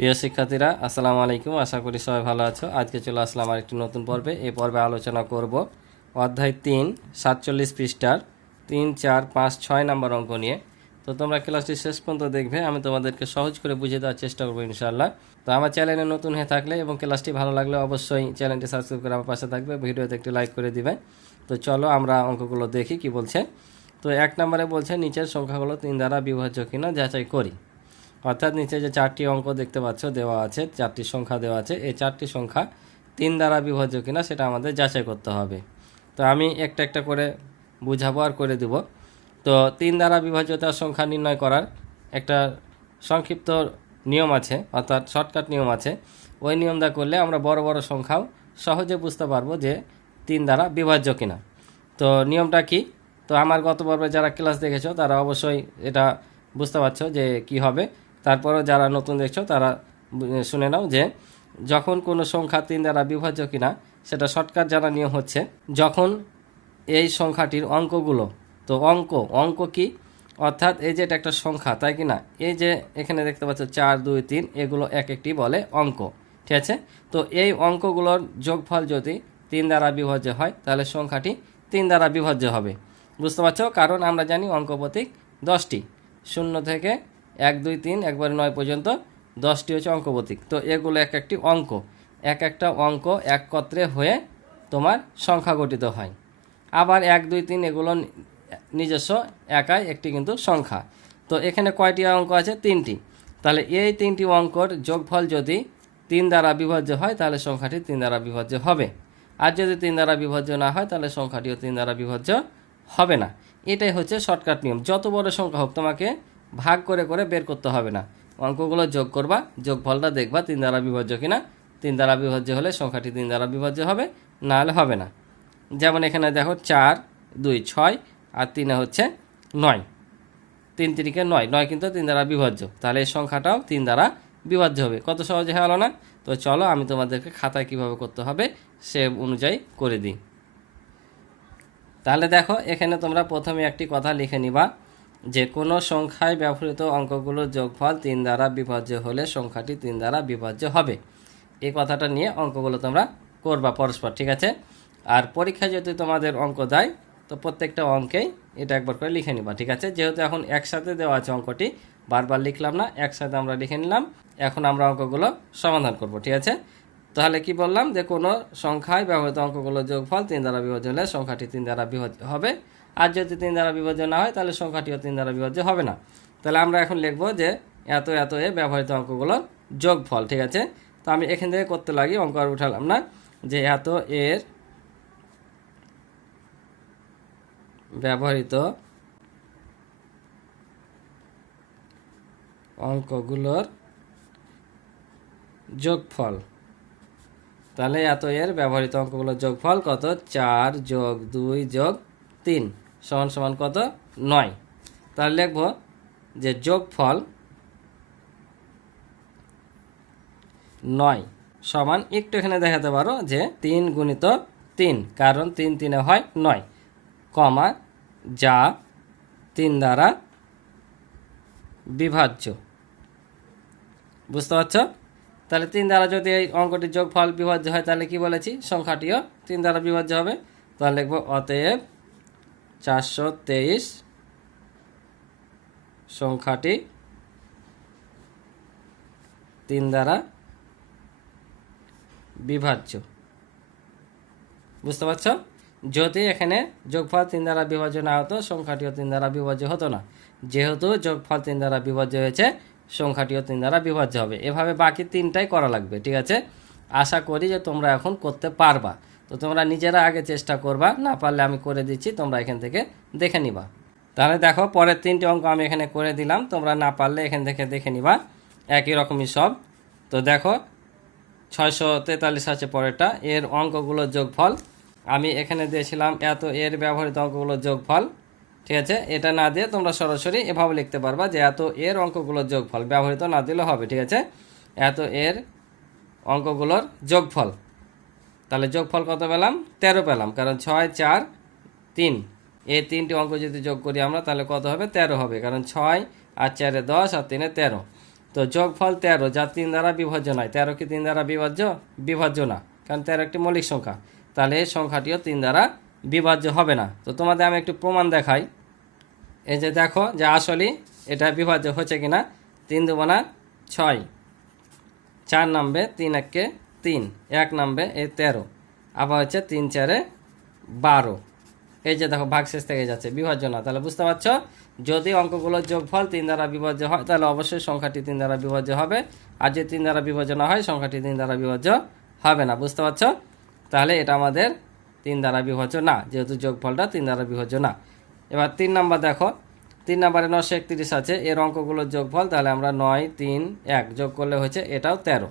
প্রিয় শিক্ষার্থীরা, আসসালামু আলাইকুম। আশা করি সবাই ভালো আছো। আজকে চলে আসলাম আরেকটি নতুন পর্বে। এই পর্বে আলোচনা করব অধ্যায় 3 47 পৃষ্ঠার 3, 4, 5, 6 নম্বর অঙ্ক নিয়ে। তো তোমরা ক্লাসটি শেষ পর্যন্ত দেখবে, আমি তোমাদেরকে সহজ করে বুঝিয়ে দেওয়ার চেষ্টা করবো ইনশাআল্লাহ। তো আমার চ্যানেলে নতুন হয়ে থাকলে এবং ক্লাসটি ভালো লাগলে অবশ্যই চ্যানেলটি সাবস্ক্রাইব করে আমার পাশে থাকবে, ভিডিওতে একটি লাইক করে দিবে। তো চলো আমরা অঙ্কগুলো দেখি কি বলছে। তো 1 নম্বরে বলছে নিচের সংখ্যাগুলো 3 দ্বারা বিভাজ্য কিনা যাচাই করি। অর্থাৎ নিচে যে 4টি অঙ্ক দেখতে পাচ্ছ দেওয়া আছে, 4টি সংখ্যা দেওয়া আছে, এই 4টি সংখ্যা 3 দ্বারা বিভাজ্য কিনা সেটা আমাদের যাচাই করতে হবে। তো আমি একটা একটা করে বুঝাবো আর করে দেব। তো 3 দ্বারা বিভাজ্যতার সংখ্যা নির্ণয় করার একটা সংক্ষিপ্ত নিয়ম আছে, অর্থাৎ শর্টকাট নিয়ম আছে। ওই নিয়মটা করলে আমরা বড় বড় সংখ্যাও সহজে বুঝতে পারবো যে 3 দ্বারা বিভাজ্য কিনা। তো নিয়মটা কি? তো আমার গত পর্বে যারা ক্লাস দেখেছো তারা অবশ্যই এটা বুঝতে পারছো যে কি হবে। তারপরও যারা নতুন দেখছো তারা শুনে নাও যে যখন কোনো সংখ্যা 3 দ্বারা বিভাজ্য কিনা সেটা শর্টকাট জানা নিয়ম হচ্ছে, যখন এই সংখ্যাটির অঙ্কগুলো, তো অঙ্ক কি, অর্থাৎ এই যে এটা একটা সংখ্যা তাই কি না, এই যে এখানে দেখতে পাচ্ছ 4, 2, 3 এগুলো এক একটি বলে অঙ্ক, ঠিক আছে। তো এই অঙ্কগুলোর যোগফল যদি 3 দ্বারা বিভাজ্য হয় তাহলে সংখ্যাটি 3 দ্বারা বিভাজ্য হবে। বুঝতে পারছো? কারণ আমরা জানি অঙ্ক প্রতীক 10টি, 0 থেকে 1, 2, 3 একবারে 9 পর্যন্ত 10টি হচ্ছে অঙ্ক প্রতীক। তো এগুলো এক একটি অঙ্ক, এক একটা অঙ্ক একত্রে হয়ে তোমার সংখ্যা গঠিত হয়। আবার 1, 2, 3 এগুলো নিজস্ব একাই একটি কিন্তু সংখ্যা। তো এখানে কয়টি অঙ্ক আছে? 3টি। তাহলে এই 3টি অঙ্কর যোগফল যদি 3 দ্বারা বিভাজ্য হয় তাহলে সংখ্যাটি 3 দ্বারা বিভাজ্য হবে। আর যদি 3 দ্বারা বিভাজ্য না হয় তাহলে সংখ্যাটিও 3 দ্বারা বিভাজ্য হবে না। এটাই হচ্ছে শর্টকাট নিয়ম। যত বড় সংখ্যা হোক তোমাকে ভাগ করে করে বের করতে হবে না, অঙ্কগুলো যোগ করবা, যোগফলটা দেখবা 3 দ্বারা বিভাজ্য কিনা। 3 দ্বারা বিভাজ্য হলে সংখ্যাটি 3 দ্বারা বিভাজ্য হবে, না হলে হবে না। যেমন এখানে দেখো 4, 2, 6 আর 3 হচ্ছে 9, 3 3 9, 9 কিন্তু 3 দ্বারা বিভাজ্য, তাহলে এই সংখ্যাটাও 3 দ্বারা বিভাজ্য হবে। কত সহজে হলো না? তো চলো আমি তোমাদেরকে খাতায় কিভাবে করতে হবে সে অনুযায়ী করে দিই। তাহলে দেখো এখানে তোমরা প্রথমে একটি কথা লিখে নিবা যে কোনো সংখ্যায় ব্যবহৃত অঙ্কগুলোর যোগফল 3 দ্বারা বিভাজ্য হলে সংখ্যাটি 3 দ্বারা বিভাজ্য হবে। এই কথাটা নিয়ে অঙ্কগুলো তোমরা করবা পরস্পর, ঠিক আছে। আর পরীক্ষায় যদি তোমাদের অঙ্ক দেয় তো প্রত্যেকটা অঙ্কেই এটা একবার করে লিখে নিবা, ঠিক আছে। যেহেতু এখন একসাথে দেওয়া আছে অঙ্কটি, বারবার লিখলাম না, একসাথে আমরা লিখে নিলাম। এখন আমরা অঙ্কগুলো সমাধান করব, ঠিক আছে। তাহলে কি বললাম যে কোনো সংখ্যায় ব্যবহৃত অঙ্কগুলোর যোগফল 3 দ্বারা বিভাজ্য হলে সংখ্যাটি 3 দ্বারা বিভাজ্য হবে। আর যদি 3 দ্বারা বিভাজ্য না হয় তাহলে সংখ্যাটিও 3 দ্বারা বিভাজ্য হবে না। তাহলে আমরা এখন লিখব যে এত এত এ ব্যবহৃত অঙ্কগুলোর যোগফল, ঠিক আছে। তো আমি এখান থেকে করতে লাগি, অঙ্ক আর উঠালাম না, যে এত এর ব্যবহৃত অঙ্কগুলোর যোগফল। তাহলে এত এর ব্যবহৃত অঙ্কগুলোর যোগফল কত? 4 + 2 + 3 সমান সমান কত? 9। তাহলে লিখব যে যোগফল 9 সমান, একটু এখানে দেখাতে পারো যে 3 × 3, কারণ 3 3 হয় 9, কমা যা 3 দ্বারা বিভাজ্য। বুঝতে পারছ? তাহলে 3 দ্বারা যদি এই অঙ্কটির যোগফল বিভাজ্য হয় তাহলে কি বলেছি, সংখ্যাটিও 3 দ্বারা বিভাজ্য হবে। তাহলে লিখব অতএব 423 সংখ্যাটি 3 দ্বারা বিভাজ্য। বুঝতে পারছ? যদি এখানে যোগফল 3 দ্বারা বিভাজ্য না হতো সংখ্যাটিও 3 দ্বারা বিভাজ্য হতো না। যেহেতু যোগফল 3 দ্বারা বিভাজ্য হয়েছে সংখ্যাটিও 3 দ্বারা বিভাজ্য হবে। এভাবে বাকি 3টাই করা লাগবে, ঠিক আছে। আশা করি যে তোমরা এখন করতে পারবা। তো তোমরা নিজেরা আগে চেষ্টা করবা, না পারলে আমি করে দিচ্ছি, তোমরা এখান থেকে দেখে নিবা। তাহলে দেখো পরের 3টি অঙ্ক আমি এখানে করে দিলাম, তোমরা না পারলে এখান থেকে দেখে নিবা, একই রকমই সব। তো দেখো 643 আছে পরেরটা, এর অঙ্কগুলোর যোগফল আমি এখানে দিয়েছিলাম এত এর ব্যবহৃত অঙ্কগুলোর যোগফল, ঠিক আছে। এটা না দিয়ে তোমরা সরাসরি এভাবে লিখতে পারবা যে এত এর অঙ্কগুলোর যোগফল, ব্যবহৃত না দিলে হবে, ঠিক আছে। এত এর অঙ্কগুলোর যোগফল, তাহলে যোগফল কত পেলাম? 13 পেলাম, কারণ 6, 4, 3 এই 3টি অঙ্ক যদি যোগ করি আমরা তাহলে কত হবে? 13 হবে, কারণ 6 আর 4 10 আর 3 13। তো যোগফল 13 যা 3 দ্বারা বিভাজ্য নয়। 13 কি 3 দ্বারা বিভাজ্য? বিভাজ্য না, কারণ 13 একটি মৌলিক সংখ্যা। তাহলে এই সংখ্যাটিও 3 দ্বারা বিভাজ্য হবে না। তো তোমাদের আমি একটু প্রমাণ দেখাই। এই যে দেখো যে আসলে এটা বিভাজ্য হচ্ছে কিনা। 3 দুগুণা 6, 4 নামবে 3 একে 3, 1 নামবে এই 13, আবার হচ্ছে 3 4 12। এই যে দেখো ভাগশেষ থেকে যাচ্ছে, বিভাজ্য না। তাহলে বুঝতে পারছো, যদি অঙ্কগুলোর যোগফল 3 দ্বারা বিভাজ্য হয় তাহলে অবশ্যই সংখ্যাটি 3 দ্বারা বিভাজ্য হবে, আর যদি 3 দ্বারা বিভাজ্য না হয় সংখ্যাটি 3 দ্বারা বিভাজ্য হবে না। বুঝতে পারছো? তাহলে এটা আমাদের 3 দ্বারা বিভাজ্য না, যেহেতু যোগফলটা 3 দ্বারা বিভাজ্য না। এবার 3 নাম্বার দেখো, 3 নাম্বারে 931 আছে, এর অঙ্কগুলোর যোগফল, তাহলে আমরা 9 3 1 যোগ করলে হচ্ছে এটাও 13।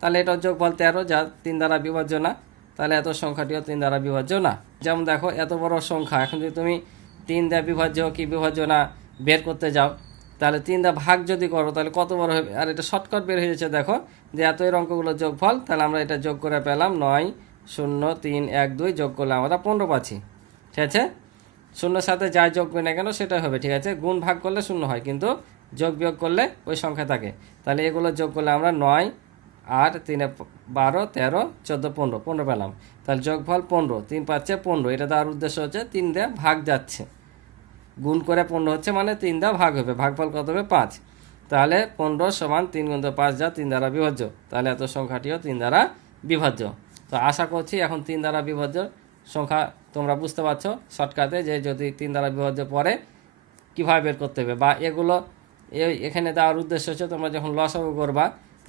তাহলে এটাও যোগফল 13 যা 3 দ্বারা বিভাজ্য না। তাহলে এত সংখ্যাটিও 3 দ্বারা বিভাজ্য না। যেমন দেখো এত বড় সংখ্যা, এখন যদি তুমি 3 দ্বারা বিভাজ্য কি বিভাজ্য না বের করতে যাও, তাহলে 3 দ্বারা ভাগ যদি করো তাহলে কত বড় হবে। আর এটা শর্টকাট বের হয়ে যাচ্ছে, দেখো যে এত এর অঙ্কগুলোর যোগফল, তাহলে আমরা এটা যোগ করে পেলাম 9 0 3 1 2 যোগ করলে আমরা 15 পাচ্ছি। ঠিক আছে, শূন্যর সাথে যাই যোগ করি না কেন সেটাই হবে। ঠিক আছে, গুণ ভাগ করলে শূন্য হয়, কিন্তু যোগ বিয়োগ করলে ওই সংখ্যা থাকে। তাহলে এগুলো যোগ করলে আমরা 9 আর 3 12 13 14 15 15 পেলাম। তাহলে যোগফল 15, 3 পাচ্ছে 15। এটা দেওয়ার উদ্দেশ্য হচ্ছে 3 দিয়ে ভাগ যাচ্ছে, গুণ করে 15 হচ্ছে মানে 3 দিয়ে ভাগ হবে, ভাগফল কত হবে 5। তাহলে 15 সমান 3 গুণ 5 যা 3 দ্বারা বিভাজ্য। তাহলে এত সংখ্যাটিও 3 দ্বারা বিভাজ্য। তো আশা করছি এখন 3 দ্বারা বিভাজ্য সংখ্যা তোমরা বুঝতে পারছো শর্টকাটে, যে যদি 3 দ্বারা বিভাজ্য পরে কীভাবে বের করতে হবে। বা এগুলো এখানে দেওয়ার উদ্দেশ্য হচ্ছে তোমরা যখন লসাগু করবা,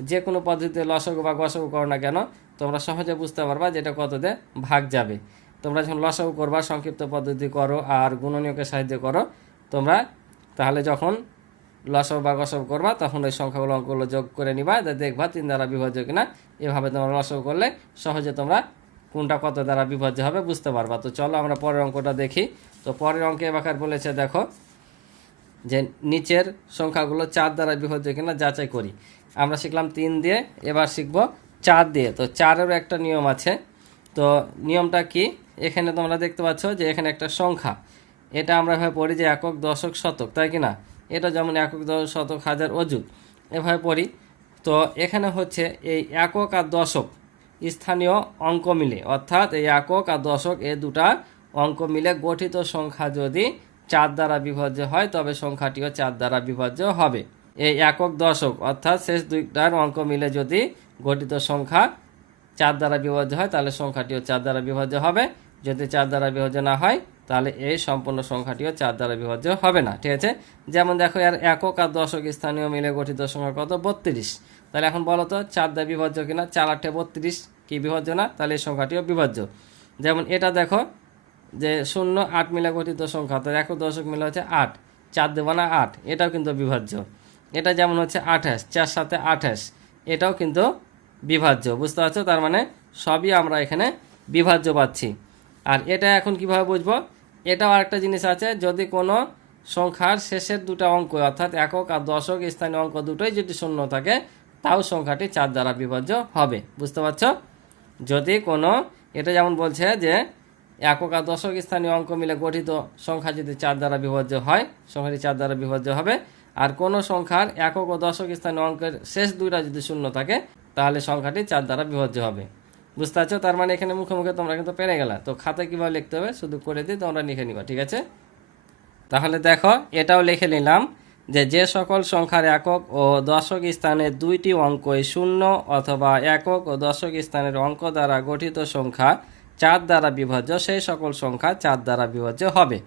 যে কোনো পদ্ধতিতে লসাগু বা গসাগু করো না কেন, তোমরা সহজে বুঝতে পারবা যে এটা কততে ভাগ যাবে। তোমরা যখন লসাগু করবা সংক্ষিপ্ত পদ্ধতি করো আর গুণনীয়কের সাহায্য করো তোমরা, তাহলে যখন লসাগু বা গসাগু করবা তখন ওই সংখ্যাগুলো অঙ্কগুলো যোগ করে নিবা, দেখবা 3 দ্বারা বিভাজ্য কিনা। এভাবে তোমরা লসাগু করলে সহজে তোমরা কোনটা কত দ্বারা বিভাজ্য হবে বুঝতে পারবা। তো চলো আমরা পরের অঙ্কটা দেখি। তো পরের অঙ্কে এবার বলেছে দেখো যে নিচের সংখ্যাগুলো 4 দ্বারা বিভাজ্য কিনা যাচাই করি। আমরা শিখলাম 3 দিয়ে, এবার শিখব 4 দিয়ে। তো 4এরও একটা নিয়ম আছে। তো নিয়মটা কি, এখানে তোমরা দেখতে পাচ্ছ যে এখানে একটা সংখ্যা, এটা আমরা এভাবে পড়ি যে একক দশক শতক, তাই কি না। এটা যেমন একক দশক শতক হাজার অযুত এভাবে পড়ি। তো এখানে হচ্ছে এই একক আর দশক স্থানীয় অঙ্ক মিলে, অর্থাৎ এই একক আর দশক এই দুটা অঙ্ক মিলে গঠিত সংখ্যা যদি 4 দ্বারা বিভাজ্য হয় তবে সংখ্যাটিও 4 দ্বারা বিভাজ্য হবে। এই একক দশক অর্থাৎ শেষ দুইটার অঙ্ক মিলে যদি গঠিত সংখ্যা 4 দ্বারা বিভাজ্য হয় তাহলে সংখ্যাটিও 4 দ্বারা বিভাজ্য হবে। যদি 4 দ্বারা বিভাজ্য না হয় তাহলে এই সম্পূর্ণ সংখ্যাটিও 4 দ্বারা বিভাজ্য হবে না। ঠিক আছে, যেমন দেখো এর একক আর দশক স্থানীয় মিলে গঠিত সংখ্যা কত 32। তাহলে এখন বলো তো 4 দ্বারা বিভাজ্য কিনা। 4 8 32 কি বিভাজ্য না, তাহলে এই সংখ্যাটিও বিভাজ্য। যেমন এটা দেখো যে 0 8 মিলে গঠিত সংখ্যা, তো একক দশক মিলে হচ্ছে 8, 4 দেব না 8, এটাও কিন্তু বিভাজ্য। এটা যেমন হচ্ছে 28, 4 7 28, এটাও কিন্তু বিভাজ্য। বুঝতে পারছো, তার মানে সবই আমরা এখানে বিভাজ্য পাচ্ছি। আর এটা এখন কিভাবে বুঝবো, এটাও আরেকটা জিনিস আছে, যদি কোনো সংখ্যার শেষের দুটো অঙ্ক অর্থাৎ একক আর দশক স্থানীয় অঙ্ক দুটোই যদি শূন্য থাকে তাও সংখ্যাটি 4 দ্বারা বিভাজ্য হবে। বুঝতে পারছো, যদি কোনো, এটা যেমন বলছে যে একক আর দশক স্থানীয় অঙ্ক মিলে গঠিত সংখ্যা যদি 4 দ্বারা বিভাজ্য হয় সংখ্যাটি 4 দ্বারা বিভাজ্য হবে। আর কোনো সংখ্যার একক ও দশক স্থানীয় অঙ্কের শেষ দুইটা যদি শূন্য থাকে তাহলে সংখ্যাটি 4 দ্বারা বিভাজ্য হবে। বুঝতে পারছো, তার মানে এখানে মুখে মুখে তোমরা কিন্তু পেরে গেলা। তো খাতায় কীভাবে লিখতে হবে শুধু করে দিই, তোমরা লিখে নিবা। ঠিক আছে, তাহলে দেখো এটাও লিখে নিলাম যে যে সকল সংখ্যার একক ও দশক স্থানের দুইটি অঙ্কই শূন্য অথবা একক ও দশক স্থানের অঙ্ক দ্বারা গঠিত সংখ্যা 4 দ্বারা বিভাজ্য সেই সকল সংখ্যা 4 দ্বারা বিভাজ্য হবে।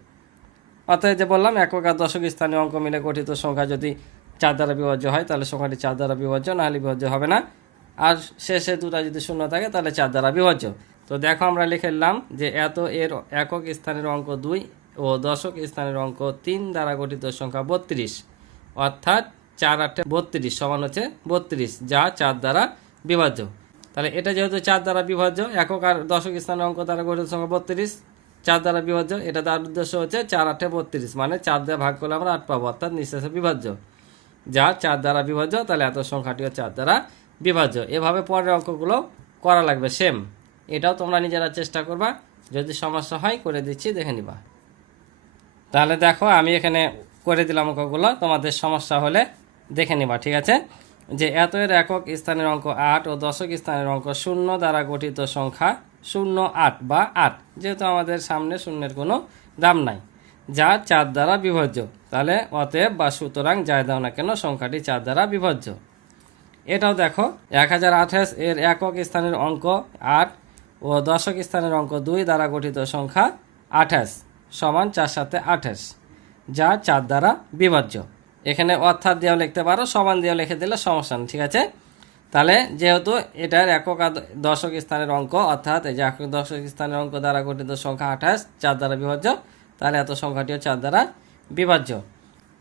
অর্থাৎ যে বললাম একক আর দশক স্থানীয় অঙ্ক মিলে গঠিত সংখ্যা যদি 4 দ্বারা বিভাজ্য হয় তাহলে সংখ্যাটি 4 দ্বারা বিভাজ্য, না হলে বিভাজ্য হবে না। আর শেষে দুটা যদি শূন্য থাকে তাহলে 4 দ্বারা বিভাজ্য। তো দেখো আমরা লিখে নিলাম যে এত এর একক স্থানের অঙ্ক 2 ও দশক স্থানের অঙ্ক 3 দ্বারা গঠিত সংখ্যা 32, অর্থাৎ 4 8 32 সমান হচ্ছে 32, যা 4 দ্বারা বিভাজ্য। তাহলে এটা যেহেতু 4 দ্বারা বিভাজ্য, একক আর দশক স্থানের অঙ্ক দ্বারা গঠিত সংখ্যা 32 4 দ্বারা বিভাজ্য, এটা তার উদ্দেশ্য হচ্ছে 4 8 32 মানে 4 দিয়ে ভাগ করলে আমরা 8 পাবো, অর্থাৎ নিঃশেষে বিভাজ্য, যা 4 দ্বারা বিভাজ্য। তাহলে এত সংখ্যাটিও 4 দ্বারা বিভাজ্য। এভাবে পরের অঙ্কগুলো করা লাগবে সেম। এটাও তোমরা নিজেরা চেষ্টা করবা, যদি সমস্যা হয় করে দিচ্ছি দেখে নিবা। তাহলে দেখো আমি এখানে করে দিলাম অঙ্কগুলো, তোমাদের সমস্যা হলে দেখে নিবা, ঠিক আছে? যে এত এর একক স্থানের অঙ্ক 8 ও দশক স্থানের অঙ্ক 0 দ্বারা গঠিত সংখ্যা 0, 8 বা 8, যেহেতু আমাদের সামনে শূন্যের কোনো দাম নাই, যা 4 দ্বারা বিভাজ্য। তাহলে অতএব বা সুতরাং যাই দাও না কেন সংখ্যাটি 4 দ্বারা বিভাজ্য। এটাও দেখো 1028 এর একক স্থানের অঙ্ক 8 ও দশক স্থানের অঙ্ক 2 দ্বারা গঠিত সংখ্যা 28 সমান 4 7 28, যা 4 দ্বারা বিভাজ্য। এখানে অর্থাৎ দিয়েও লিখতে পারো, সমান দিয়েও লিখে দিলে সমস্যা নেই, ঠিক আছে? তাহলে যেহেতু এটার একক আর দশক স্থানের অঙ্ক, অর্থাৎ এই যে একক দশক স্থানের অঙ্ক দ্বারা গঠিত সংখ্যা 28 4 দ্বারা বিভাজ্য, তাহলে এত সংখ্যাটিও 4 দ্বারা বিভাজ্য।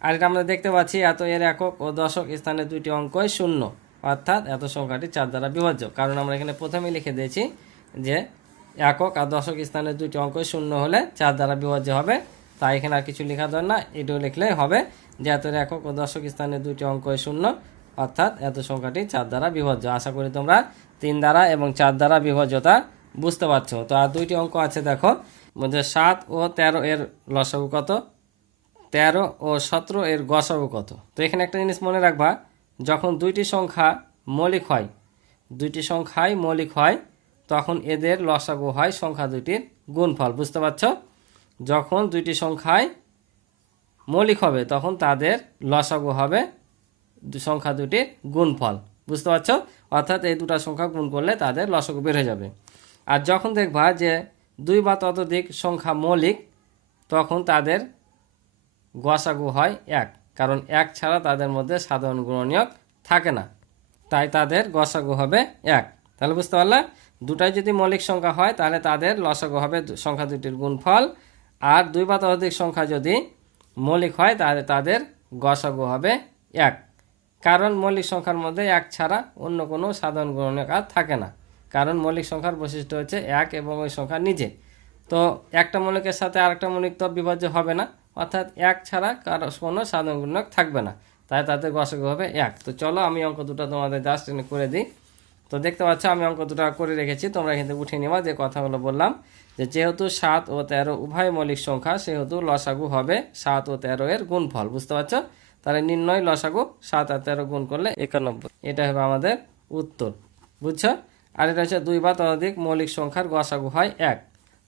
আর এটা আমরা দেখতে পাচ্ছি এত এর একক ও দশক স্থানের দুইটি অঙ্কই 0, অর্থাৎ এত সংখ্যাটি 4 দ্বারা বিভাজ্য। কারণ আমরা এখানে প্রথমেই লিখে দিয়েছি যে একক আর দশক স্থানের দুইটি অঙ্কই 0 হলে 4 দ্বারা বিভাজ্য হবে, তাই এখানে আর কিছু লেখা দরকার না, এটাও লিখলেই হবে যে এত এর একক ও দশক স্থানের দুইটি অঙ্কই 0, অর্থাৎ এত সংখ্যাটি 4 দ্বারা বিভাজ্য। আশা করি তোমরা 3 দ্বারা এবং 4 দ্বারা বিভাজ্যতা বুঝতে পারছো। তো আর দুইটি অঙ্ক আছে দেখো, যে 7 ও 13 এর লসাগু কত, 13 ও 17 এর গসাগু কত। তো এখানে একটা জিনিস মনে রাখবা, যখন দুইটি সংখ্যা মৌলিক হয়, দুইটি সংখ্যাই মৌলিক হয়, তখন এদের লসাগু হয় সংখ্যা দুইটির গুণফল। বুঝতে পারছো? যখন দুইটি সংখ্যায় মৌলিক হবে তখন তাদের লসাগু হবে সংখ্যা দুটির গুণফল। বুঝতে পারছো? অর্থাৎ এই দুটো সংখ্যা গুণ করলে তাদের লসাগু বের হয়ে যাবে। আর যখন দেখবা যে 2 বা ততোধিক সংখ্যা মৌলিক, তখন তাদের গসাগু হয় 1, কারণ 1 ছাড়া তাদের মধ্যে সাধারণ গুণনীয়ক থাকে না, তাই তাদের গসাগু হবে 1। তাহলে বুঝতে পারলে, দুটাই যদি মৌলিক সংখ্যা হয় তাহলে তাদের লসাগু হবে সংখ্যা দুটির গুণফল, আর 2 বা ততোধিক সংখ্যা যদি মৌলিক হয় তাহলে তাদের গসাগু হবে 1, কারণ মৌলিক সংখ্যার মধ্যে 1 ছাড়া অন্য কোনো সাধারণ গুণনীয়ক আর থাকে না। কারণ মৌলিক সংখ্যার বৈশিষ্ট্য হচ্ছে 1 এবং ওই সংখ্যা নিজে। তো একটা মৌলিকের সাথে আরেকটা মৌলিক তো বিভাজ্য হবে না, অর্থাৎ 1 ছাড়া কারো কোনো সাধারণ গুণনীয়ক থাকবে না, তাই তাদের গসাগু হবে 1। তো চলো আমি অঙ্ক দুটো তোমাদের জাস্ট করে দিই। তো দেখতে পাচ্ছ আমি অঙ্ক দুটো করে রেখেছি, তোমরা এখান থেকে উঠিয়ে নেবা। যে কথাগুলো বললাম, যে যেহেতু 7 ও 13 উভয় মৌলিক সংখ্যা, সেহেতু লসাগু হবে 7 ও 13 এর গুণফল। বুঝতে পারছো? তাহলে নির্ণয় লসাগু 7 আর 13 গুণ করলে 91, এটা হবে আমাদের উত্তর। বুঝছো? আর এটা হচ্ছে 2 বা ততোধিক মৌলিক সংখ্যার গসাগু হয় 1।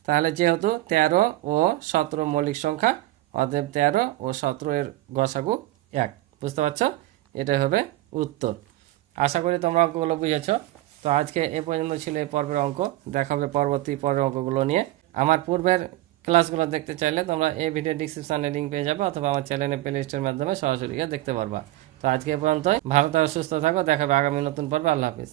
তাহলে যেহেতু 13 ও 17 মৌলিক সংখ্যা, অতএব 13 ও 17 এর গসাগু 1। বুঝতে পারছো? এটাই হবে উত্তর। আশা করি তোমরা অঙ্কগুলো বুঝেছো। তো আজকে এ পর্যন্ত ছিল এই পর্বের অঙ্ক। দেখা হবে পরবর্তী পর্বের অঙ্কগুলো নিয়ে। আমার পূর্বের ক্লাসগুলো দেখতে চাইলে তোমরা এই ভিডিও ডিসক্রিপশনে লিঙ্ক পেয়ে যাবে, অথবা আমার চ্যানেলের প্লে লিস্টের মাধ্যমে সরাসরি দেখতে পারবা। তো আজকে এ পর্যন্তই। ভালো থাকো, সুস্থ থাকো, দেখা হবে আগামী নতুন পর্বে। আল্লাহ হাফিজ।